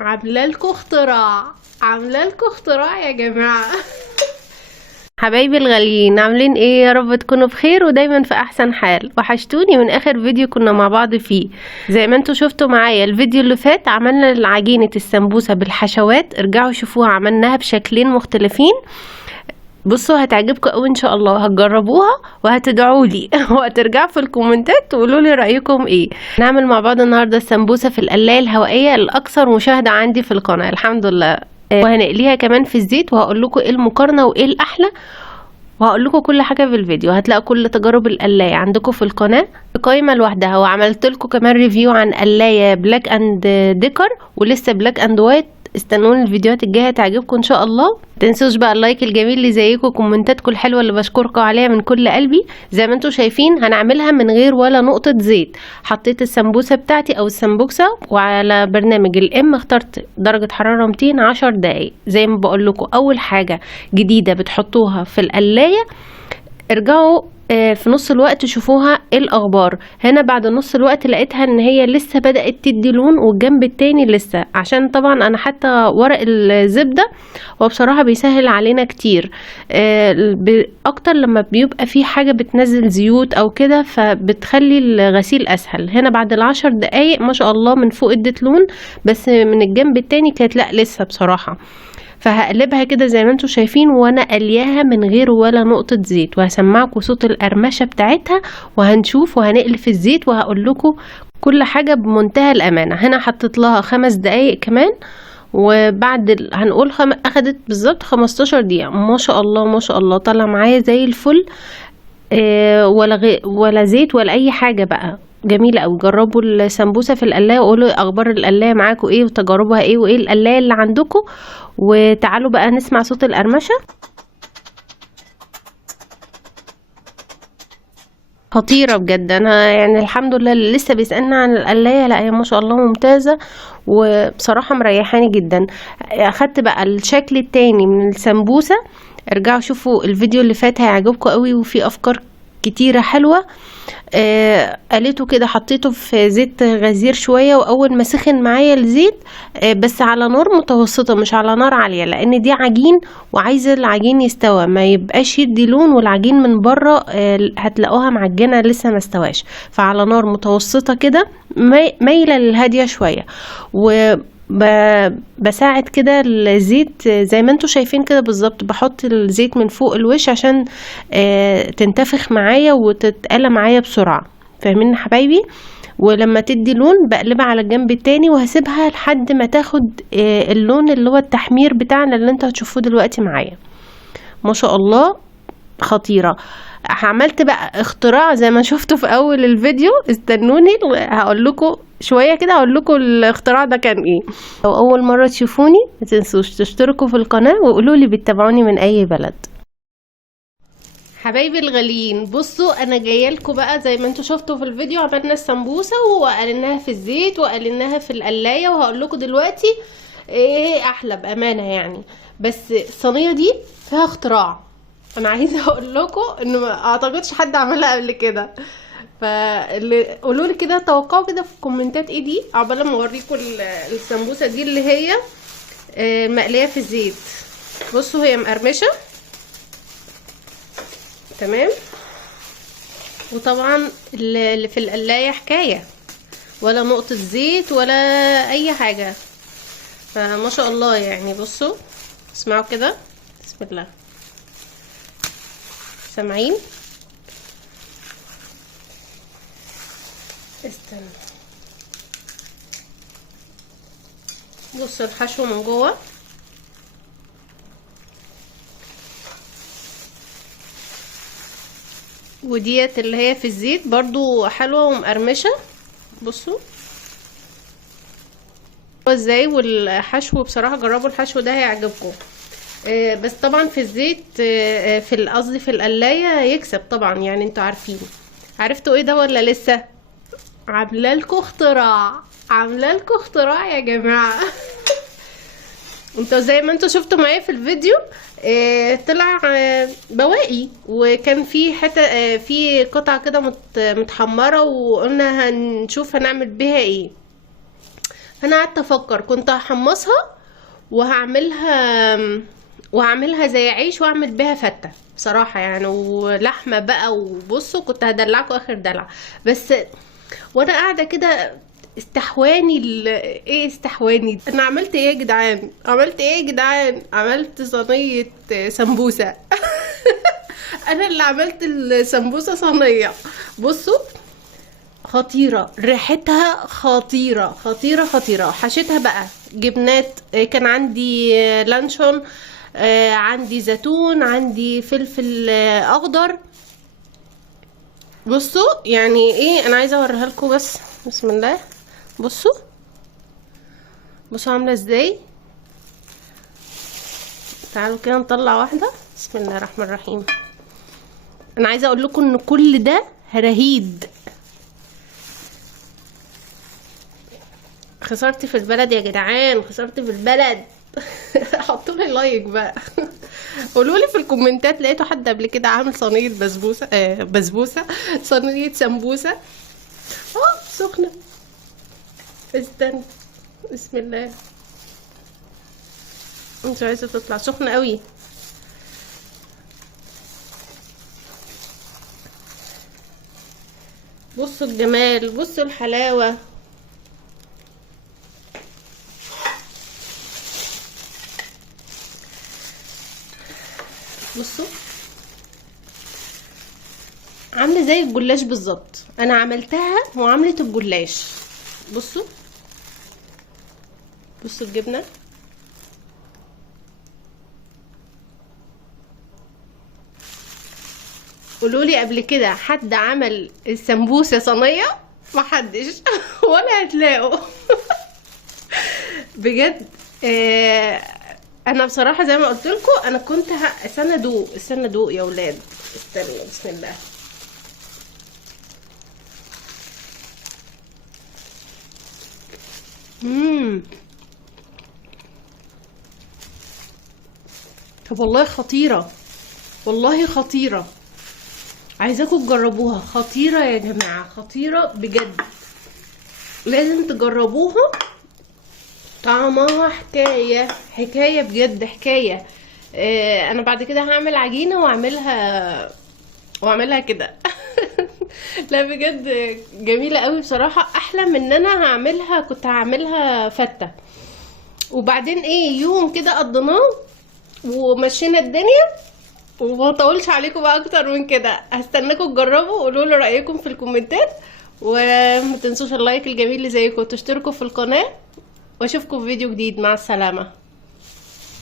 عامله لكم اختراع، عامله لكم اختراع يا جماعه. حبايبي الغاليين، عاملين ايه؟ يا رب تكونوا بخير ودايما في احسن حال. وحشتوني من اخر فيديو كنا مع بعض فيه. زي ما انتوا شفتوا معايا الفيديو اللي فات، عملنا عجينه السمبوسه بالحشوات. ارجعوا شوفوها، عملناها بشكلين مختلفين. بصوا هتعجبكم قوي ان شاء الله، هتجربوها وهتدعوا لي وهترجعوا في الكومنتات تقولوا لي رايكم ايه. نعمل مع بعض النهارده السمبوسه في القلايه الهوائيه الاكثر مشاهده عندي في القناه الحمد لله. وهنقليها كمان في الزيت، وهقول لكم ايه المقارنه وايه الاحلى، وهقول لكم كل حاجه في الفيديو. هتلاقوا كل تجارب القلايه عندكم في القناه قائمه لوحدها. وعملت لكم كمان ريفيو عن قلايه بلاك اند ديكر، ولسه بلاك اند وايت. استنوني الفيديوهات الجايه تعجبكم ان شاء الله. متنسوش بقى اللايك الجميل اللي زيكم، كومنتاتكم الحلوه اللي بشكركم عليها من كل قلبي. زي ما انتم شايفين هنعملها من غير ولا نقطه زيت. حطيت السمبوسه بتاعتي او السمبوكسه، وعلى برنامج الام اخترت درجه حراره 210 دقايق. زي ما بقول لكم، اول حاجه جديده بتحطوها في القلايه ارجعوا في نص الوقت شوفوها ايه الاخبار. هنا بعد نص الوقت لقيتها ان هي لسه بدأت تدي لون، والجنب التاني لسه، عشان طبعا انا حتى ورق الزبدة وبصراحة بيسهل علينا كتير اكتر لما بيبقى في حاجة بتنزل زيوت او كده، فبتخلي الغسيل اسهل. هنا بعد 10 دقايق ما شاء الله من فوق ادت لون، بس من الجنب التاني كانت لا لسه بصراحة. فهقلبها كده زي ما انتوا شايفين، وانا قلياها من غير ولا نقطة زيت. وهسمعكم صوت القرمشة بتاعتها، وهنشوف وهنقلب في الزيت، وهقول لكم كل حاجة بمنتهى الامانة. هنا حطيت لها 5 دقايق كمان، وبعد هنقول اخدت بالظبط 15 دقيقة. ما شاء الله ما شاء الله، طلع معايا زي الفل. ولا زيت ولا اي حاجة بقى، جميلة أوي. جربوا السمبوسة في القلاية وقولوا اخبار القلاية معاكم ايه، وتجاربها ايه، وايه القلاية اللي عندكم. وتعالوا بقى نسمع صوت القرمشة. خطيرة بجد. انا يعني الحمد لله اللي لسه بيسألنا عن القلاية، لا هي ما شاء الله ممتازة، وبصراحة مريحاني جدا. اخدت بقى الشكل التاني من السمبوسة. ارجعوا شوفوا الفيديو اللي فات هيعجبكم قوي، وفي افكار كتيرة حلوة. قليته كده، حطيته في زيت غزير شوية، واول ما سخن معايا الزيت بس على نار متوسطة مش على نار عالية، لان دي عجين وعايزة العجين يستوى، ما يبقاش يدي لون والعجين من بره هتلاقوها معجنة لسه ما استواش. فعلى نار متوسطة كده، مايلة للهادية شوية. بساعد كده الزيت زي ما انتوا شايفين كده بالظبط. بحط الزيت من فوق الوش عشان تنتفخ معايا وتتقلى معايا بسرعة، فاهمين حبايبي؟ ولما تدي لون بقلبها على الجنب التاني، وهسيبها لحد ما تاخد اللون اللي هو التحمير بتاعنا اللي انتوا هتشوفوه دلوقتي معايا. ما شاء الله خطيرة. عملت بقى اختراع زي ما شفتوا في اول الفيديو. استنوني هقول لكم شويه كده، هقول لكم الاختراع ده كان ايه. لو اول مره تشوفوني ما تنسوش تشتركوا في القناه، وقولوا لي بتتابعوني من اي بلد. حبايبي الغاليين، بصوا انا جايه لكم بقى زي ما انتوا شفتوا في الفيديو. عملنا السمبوسه وقلناها في الزيت وقلناها في القلايه، وهقول لكم دلوقتي ايه احلى بامانه يعني. بس الصينيه دي فيها اختراع. انا عايزه اقول لكم ان ما اعتقدش حد عملها قبل كده. فاللي قولوا لي كده، توقعوا كده في الكومنتات ايه دي، عقبال ما اوريكم السمبوسه دي اللي هي مقليه في الزيت. بصوا هي مقرمشه تمام، وطبعا اللي في القلايه حكايه، ولا نقطه زيت ولا اي حاجه. فما شاء الله يعني. بصوا اسمعوا كده، بسم الله. سامعين؟ استنى، بصوا الحشو من جوه. وديت اللي هي في الزيت برضو حلوة ومقرمشة. بصوا ازاي. والحشو بصراحة جربوا الحشو ده هيعجبكم. بس طبعا في الزيت في قصدي في القلاية يكسب طبعا، يعني انتوا عارفين. عرفتوا ايه ده ولا لسه؟ عامله لكم اختراع، عامله لكم اختراع يا جماعه. انتوا زي ما انتوا شفتوا معايا في الفيديو طلع بواقي، وكان في حتى في قطعه كده متحمره، وقلنا هنشوف هنعمل بيها ايه. انا قعدت افكر كنت هحمصها وهعملها زي عيش واعمل بيها فتة بصراحة يعني، ولحمة بقى. وبصوا كنت هدلعكم اخر دلع، بس وانا قاعدة كده استحواني ايه استحواني. انا عملت ايه يا جدعان؟ عملت صينية سمبوسة. انا اللي عملت السمبوسة صينية. بصوا خطيرة، ريحتها خطيرة خطيرة خطيرة. حشيتها بقى جبنات، كان عندي لانشون، عندي زيتون، عندي فلفل اخضر. بصوا يعني ايه، انا عايزة اوريها لكم بس. بسم الله، بصوا عاملة ازاي. تعالوا كده نطلع واحدة. بسم الله الرحمن الرحيم. انا عايزة اقول لكم ان كل ده رهيد. خسرت في البلد يا جدعان، خسرت في البلد. حطوا لي لايك بقى. قولوا لي في الكومنتات، لقيتوا حد قبل كده عامل صينيه بسبوسه صينيه سمبوسه سخنه. استنى، بسم الله. مش عايزه تطلع سخنه قوي. بصوا الجمال، بصوا الحلاوه. بصوا عامله زي الجلاش بالظبط. انا عملتها معامله الجلاش. بصوا الجبنه. قولوا لي قبل كده حد عمل السمبوسه صينيه؟ محدش. ولا هتلاقوا. بجد. انا بصراحه زي ما قلت لكم، انا كنت استنى ادوق يا ولاد. استنى، بسم الله. طب والله خطيره، والله خطيره. عايزاكم تجربوها. خطيره يا جماعه، خطيره بجد. لازم تجربوها. طعمها حكايه بجد، حكايه. انا بعد كده هعمل عجينه واعملها كده. لا بجد جميله قوي بصراحه، احلى من ان انا كنت هعملها فته. وبعدين ايه، يوم كده قضيناه ومشينا الدنيا. وما طولش عليكم بقى اكتر من كده. هستناكم تجربوا، قولوا لي رايكم في الكومنتات، وما تنسوش اللايك الجميل اللي زيكم، وتشتركوا في القناه. واشوفكم في فيديو جديد. مع السلامه.